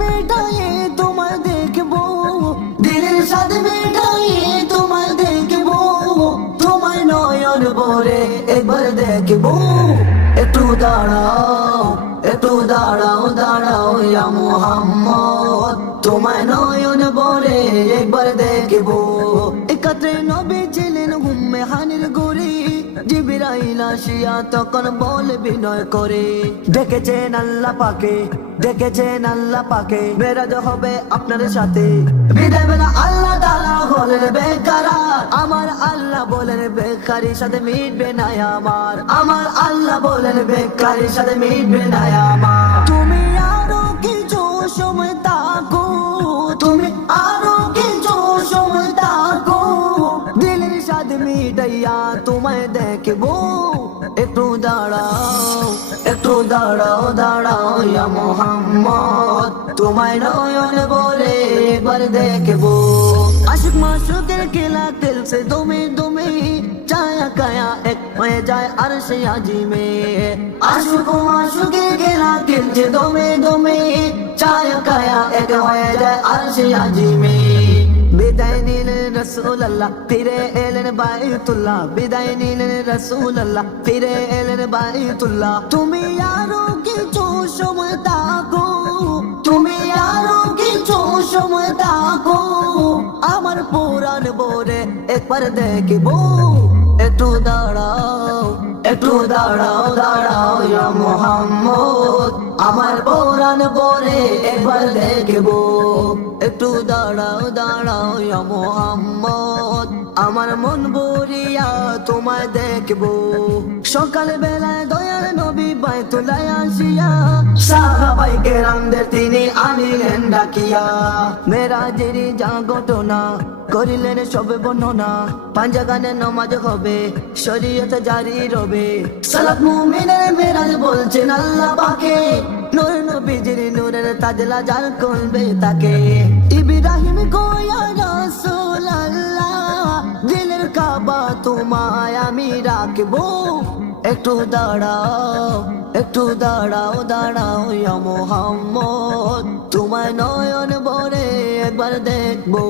মেটায়ে তোমায় দেখবো, দিলের স্বাদ মেটায়ে তোমায় দেখবো, তোমায় নয়ন ভরে একবার দেখবো। একটু দাঁড়াও, একটু দাঁড়াও, দাঁড়াও ইয়া মুহাম্মদ, তোমায় নয়ন ভরে একবার দেখবো। একত্রে নবী ছিলেন উম্মে হানির গরি, জিবরাইল আসিয়া তখন বলে বিনয় করে, ডেকেছেন আল্লাহ পাকে, ডেকেছেন আল্লাহ পাকে, মেরাজ হবে আপনার সাথে। বিদায় বেলা আল্লাহ তাআলা হলেন বেকারার, আমার আল্লাহ বলেন বেকারির সাথে মিটবে না আমার, আমার আল্লাহ বলেন বেকারির সাথে মিটবে না আমার। তুমি আরো কিছু সময় থাকো, তুমি আরো কিছু সময় থাকো, দিলের সাথে মিটাইয়া তোমায় দেখবো। একটু দাঁড়াও, একটু দাঁড়াও, দাঁড়াও ইয়া মুহাম্মদ, তোমায় নয়ন বলে একবার দেখবো। আশিক মাশুকের খেলা খেলছে দমে দমে, চায়া কায়া এক হয়ে যায় আরশে আজিমে। আশিক মাশুকের খেলা খেলছে দমে দমে, চায়া কায়া এক হয়ে যায় আরশে আজিমে। বিদায় নিলেন রাসূলুল্লাহ, ফিরে এলেন বাইতুল্লাহ, বিদায় নিলেন রাসূলুল্লাহ, ফিরে এলেন বাইতুল্লাহ। তুমি আরো কিছু সময় থাকো, তুমি আরো কিছু সময় থাকো, আমার পুরাণ ভরে একবার দেখবো। একটু দাঁড়াও, একটু দাঁড়াও, দাঁড়াও ইয়া মুহাম্মদ, আমার পুরাণ ভরে একবার দেখবো। একটু দাঁড়াও, দাঁড়াও ইয়া মুহাম্মদ, আমার মন ভরিয়া তোমায় দেখবো। সকাল বেলায় দয়াল নবী বাইতুল্লাহ আসিয়া, সাহাবায়ে কেরামদের তিনি আনিলেন ডাকিয়া। মেরাজের যা ঘটনা করিলেন সবে বর্ণনা, পাঞ্জাগানে নামাজ হবে, শরীয়ত জারি রবে। সালাত মুমিনের মেরাজ বলছেন আল্লাহ পাকে, নূর নবীজির নূরের তাজলা যার করবে তাকে। ইব্রাহিম কয়া রাসূলুল্লাহ, দিলের কাবা তোমায় আমি রাখবো। একটু দাঁড়াও, একটু দাঁড়াও, দাঁড়াও ইয়া মুহাম্মদ, তোমায় নয়ন ভরে একবার দেখবো।